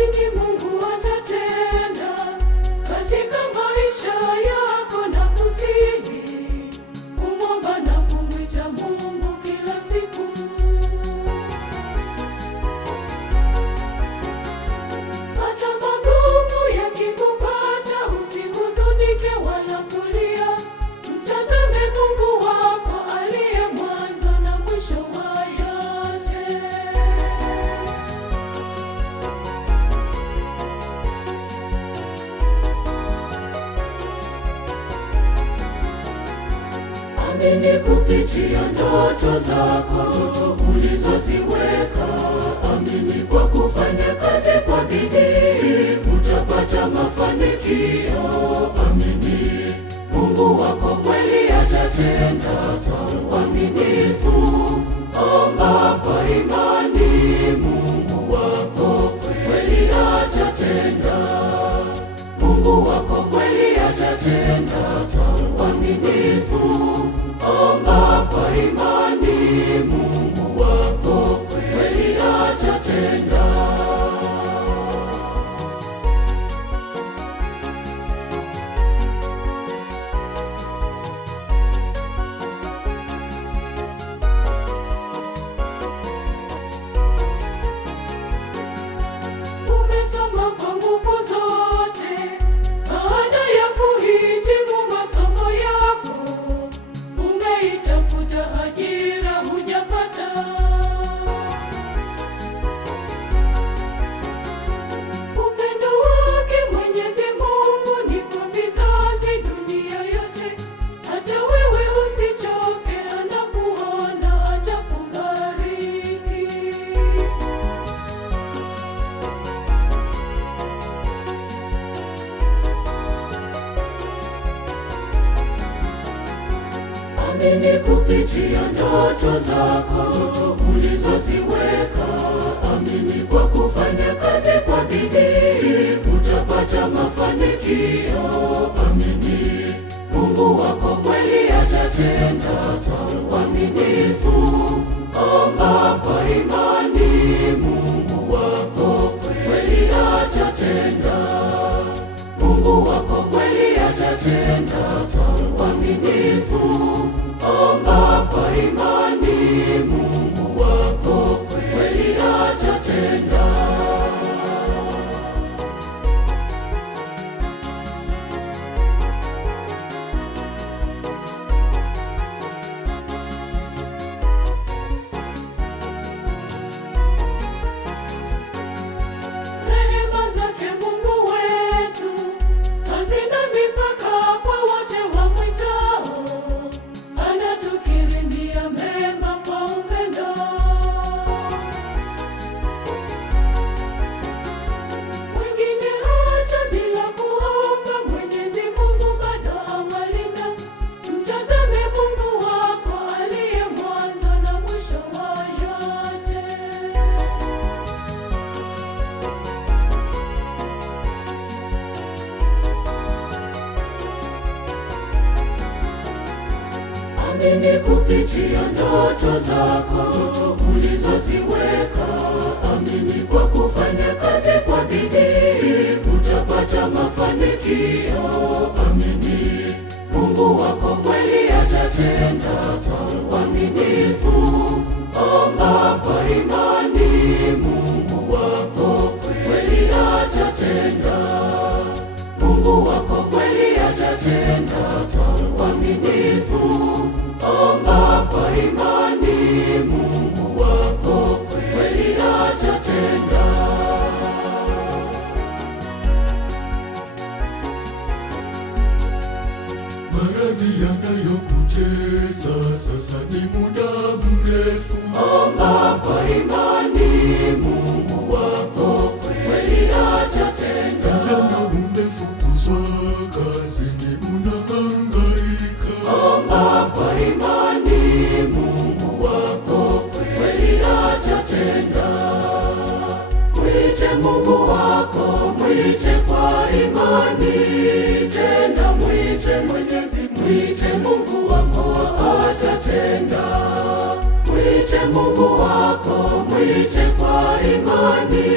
Amini Mungu atatenda katika maisha yako, na kusihi kumwomba na kumwita Mungu kila siku. Hata magumu yakikupata, usihuzunike wala kulia. Mtazame Mungu wako aliye mwanzo na mwisho wa yote. Amini kupitia ndoto zako ulizoziweka. Amini kwa kufanya kazi kwa bidii utapata mafanikio. Amini Mungu wako kweli atatenda kwa uaminifu. Omba kwa imani, Mungu wako kweli atatenda. Mungu wako kweli atatenda kwa uaminifu. Omba kwa imani, Mungu wako kweli atatenda. Umesoma kwa nguvu zote, baada ya kuhitimu masomo yako umeitafuta ajira hujapata. Upendo wake Mwenyezi Mungu ni kwa vizazi dunia yote. Hata wewe usichoke, anakuona atakubariki. Amini kupitia ndoto zako ulizoziweka. Amini kwa kufanya kazi kwa bidii utapata mafanikio. Amini Mungu wako kweli atatenda kwa uaminifu. Omba kwa imani, Mungu wako kweli atatenda. Mungu wako kweli atatenda kwa uaminifu. Omba kwa imani, Mungu wako kweli atatenda. Rehema zake Mungu wetu hazina mipaka kwa wote wamwitao. Anatukirimia mema kwa upendo. Wengine hata bila kuomba, Mwenyezi Mungu bado awalinda. Mtazame Mungu wako aliye mwanzo na mwisho wa yote. Amini kupitia ndoto zako ulizoziweka. Amini kwa kufanya kazi kwa bidii utapata mafanikio. Amini Mungu wako kweli atatenda kwa uaminifu. Omba kwa imani, Mungu wako kweli atatenda. Mungu wako kweli atatenda kwa uaminifu. Omba kwa imani, Mungu wako kweli atatenda. Maradhi yanayokutesa sasa ni muda mrefu. Omba kwa imani, Mungu wako kweli atatenda. Tazama umefukuzwa kazini, unahangaika. Omba kwa imani, Mungu wako kweli atatenda. Mwite Mungu wako, mwite kwa imani. Tena mwite Mwenyezi, mwite Mungu wako atatenda. Mwite Mungu wako, mwite kwa imani.